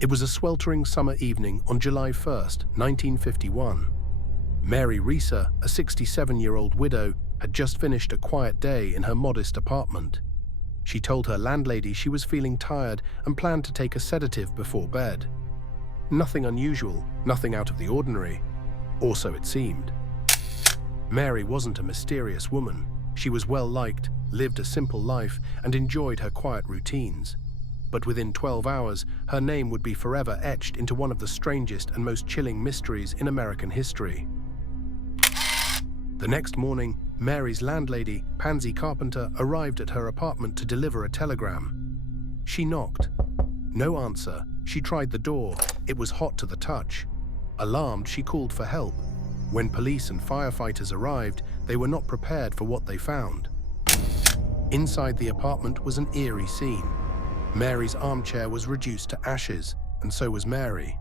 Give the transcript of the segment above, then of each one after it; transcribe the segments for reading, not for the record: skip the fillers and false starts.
It was a sweltering summer evening on July 1st, 1951. Mary Reeser, a 67-year-old widow, had just finished a quiet day in her modest apartment. She told her landlady she was feeling tired and planned to take a sedative before bed. Nothing unusual, nothing out of the ordinary, or so it seemed. Mary wasn't a mysterious woman. She was well-liked, lived a simple life, and enjoyed her quiet routines. But within 12 hours, her name would be forever etched into one of the strangest and most chilling mysteries in American history. The next morning, Mary's landlady, Pansy Carpenter, arrived at her apartment to deliver a telegram. She knocked. No answer. She tried the door. It was hot to the touch. Alarmed, she called for help. When police and firefighters arrived, they were not prepared for what they found. Inside the apartment was an eerie scene. Mary's armchair was reduced to ashes, and so was Mary.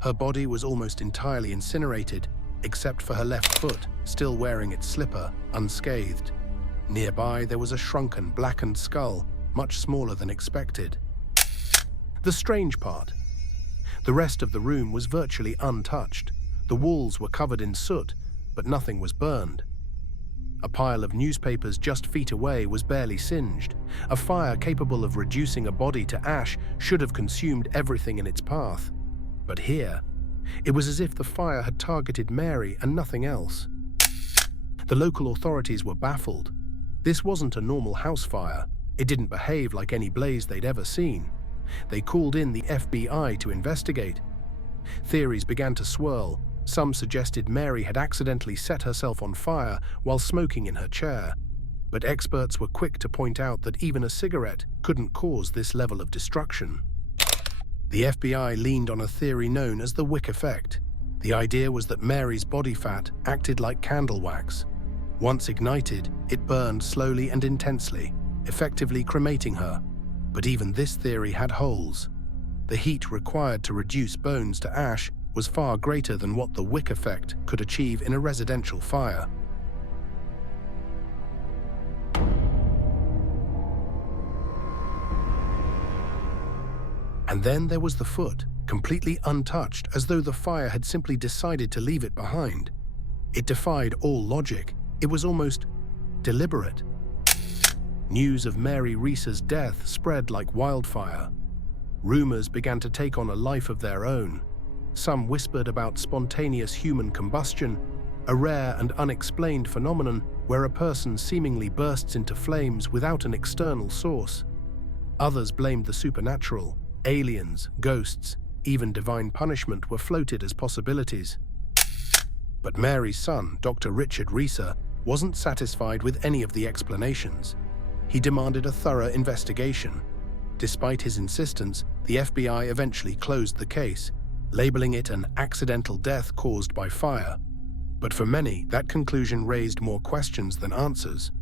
Her body was almost entirely incinerated, except for her left foot, still wearing its slipper, unscathed. Nearby, there was a shrunken, blackened skull, much smaller than expected. The strange part: the rest of the room was virtually untouched. The walls were covered in soot, but nothing was burned. A pile of newspapers just feet away was barely singed. A fire capable of reducing a body to ash should have consumed everything in its path. But here, it was as if the fire had targeted Mary and nothing else. The local authorities were baffled. This wasn't a normal house fire. It didn't behave like any blaze they'd ever seen. They called in the FBI to investigate. Theories began to swirl. Some suggested Mary had accidentally set herself on fire while smoking in her chair. But experts were quick to point out that even a cigarette couldn't cause this level of destruction. The FBI leaned on a theory known as the wick effect. The idea was that Mary's body fat acted like candle wax. Once ignited, it burned slowly and intensely, effectively cremating her. But even this theory had holes. The heat required to reduce bones to ash was far greater than what the wick effect could achieve in a residential fire. And then there was the foot, completely untouched, as though the fire had simply decided to leave it behind. It defied all logic. It was almost deliberate. News of Mary Reeser's death spread like wildfire. Rumors began to take on a life of their own. Some whispered about spontaneous human combustion, a rare and unexplained phenomenon where a person seemingly bursts into flames without an external source. Others blamed the supernatural. Aliens, ghosts, even divine punishment were floated as possibilities. But Mary's son, Dr. Richard Reeser, wasn't satisfied with any of the explanations. He demanded a thorough investigation. Despite his insistence, the FBI eventually closed the case, labeling it an accidental death caused by fire. But for many, that conclusion raised more questions than answers.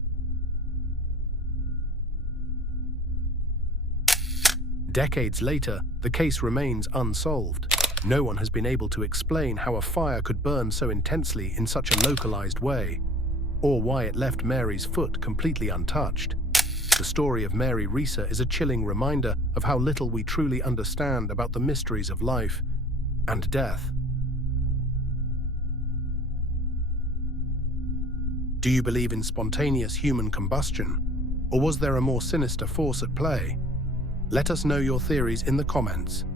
Decades later, the case remains unsolved. No one has been able to explain how a fire could burn so intensely in such a localized way, or why it left Mary's foot completely untouched. The story of Mary Reeser is a chilling reminder of how little we truly understand about the mysteries of life and death. Do you believe in spontaneous human combustion, or was there a more sinister force at play? Let us know your theories in the comments.